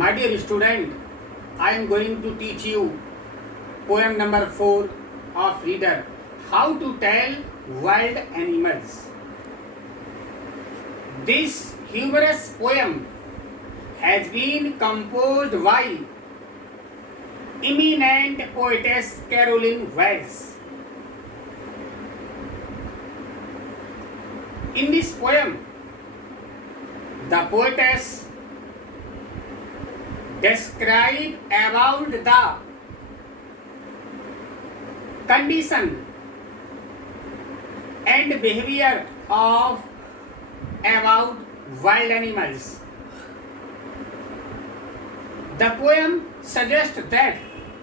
My dear student, I am going to teach you poem number 4 of Reader, How to Tell Wild Animals. This humorous poem has been composed by eminent poetess Caroline Wells. In this poem, the poetess describe about the condition and behavior of about wild animals. The poem suggests that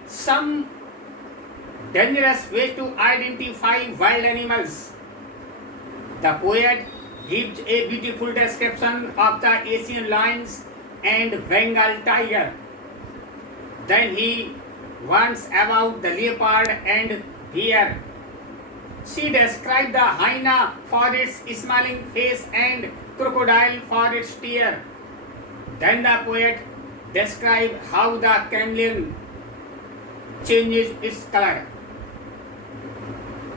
some dangerous way to identify wild animals. The poet gives a beautiful description of the Asian lions and Bengal tiger. Then he warns about the leopard and bear. She describes the hyena for its smiling face and crocodile for its tear. Then the poet describes how the chameleon changes its color.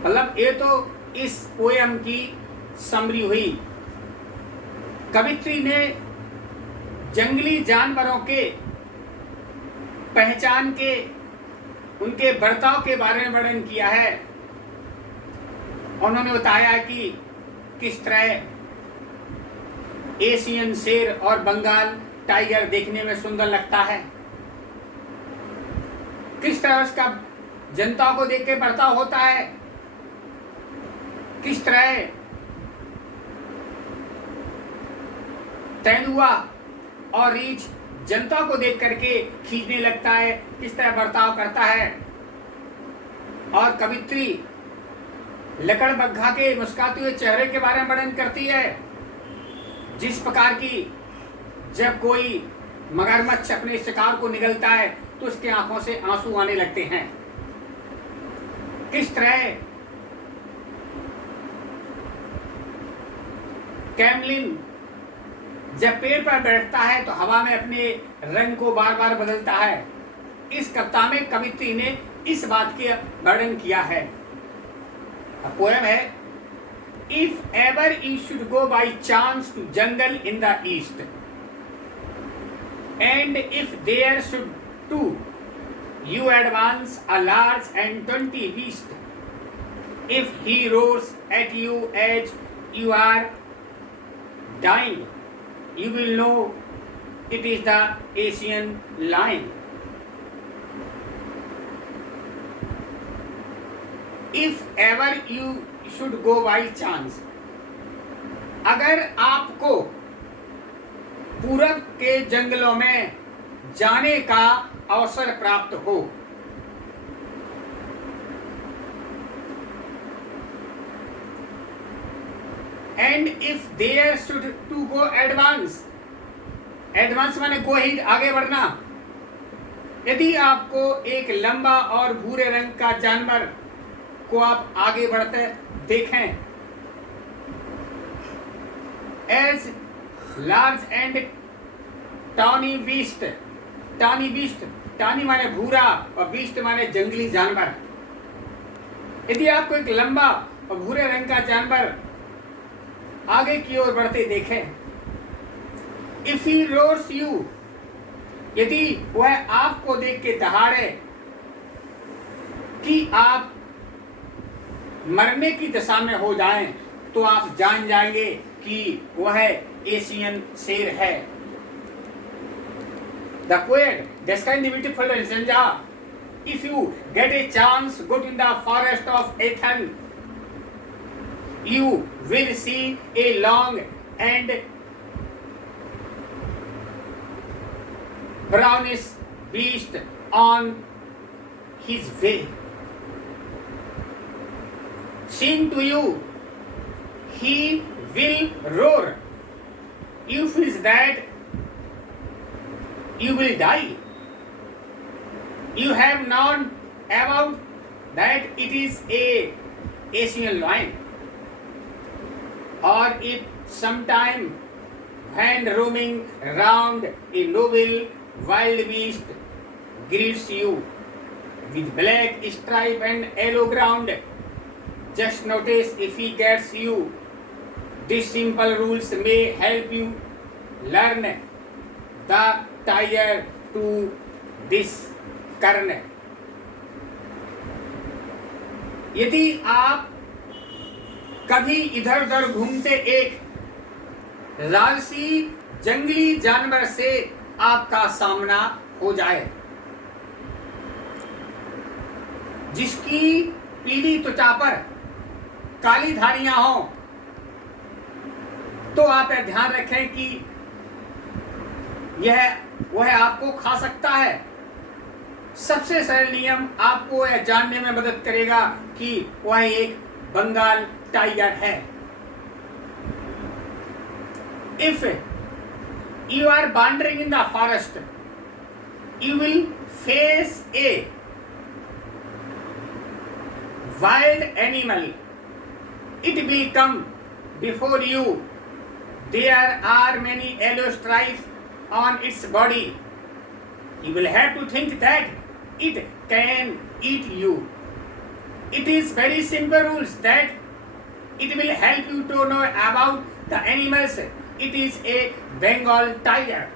मतलब ये तो इस poem की summary हुई। कवित्री ने जंगली जानवरों के पहचान के उनके बर्ताव के बारे में वर्णन किया है। उन्होंने बताया कि किस तरह एशियन शेर और बंगाल टाइगर देखने में सुंदर लगता है, किस तरह उसका जनता को देख के बर्ताव होता है, किस तरह तेंदुआ और रीछ जनता को देख करके खींचने लगता है, किस तरह बर्ताव करता है। और कवित्री लकड़बग्घा के मुस्कुराते हुए चेहरे के बारे में वर्णन करती है, जिस प्रकार की जब कोई मगरमच्छ अपने शिकार को निगलता है तो उसके आंखों से आंसू आने लगते हैं। किस तरह कैमलिन जब पेड़ पर बैठता है तो हवा में अपने रंग को बार बार बदलता है। इस कविता में कवित्री ने इस बात के वर्णन किया है। पोएम है, if ever you should go by chance to jungle in the east and if there should to you advance a large and 20 beast, if he roars at you as you are dying, you will know it is the Asian lion. If ever you should go by chance, अगर आपको पूरब के जंगलों में जाने का अवसर प्राप्त हो, and if there should to go advance, advance माने गो ही आगे बढ़ना, यदि आपको एक लंबा और भूरे रंग का जानवर को आप आगे बढ़ते देखें, as large and tawny beast, tawny beast, tawny माने भूरा और बीस्ट माने जंगली जानवर, यदि आपको एक लंबा और भूरे रंग का जानवर आगे की ओर बढ़ते देखें, इफ ही रोर्स यू, यदि वह आपको देख के दहाड़े कि आप मरने की दशा में हो जाएं, तो आप जान जाएंगे कि वह एशियन शेर है। The poet describes the beautiful Alexandria. If you get a chance, go to the forest of Athens. You will see a long and brownish beast on his way. Seeing to you, he will roar. You feel that you will die. You have known about that it is a Asian lion, or if sometime when roaming round a noble wild beast greets you with black stripe and yellow ground. Just notice if he gets you. These simple rules may help you learn the tiger to this kern. यदि आप कभी इधर उधर घूमते एक लालसी जंगली जानवर से आपका सामना हो जाए, जिसकी पीली त्वचा पर काली धारियां हों, तो आप यह ध्यान रखें कि वह आपको खा सकता है। सबसे सरल नियम आपको यह जानने में मदद करेगा कि वह एक बंगाल टाइगर है। If you are wandering in the forest, you will face a wild animal. It will come before you. There are many yellow stripes on its body. You will have to think that it can eat you. It is very simple rules that it will help you to know about the animals. It is a Bengal tiger.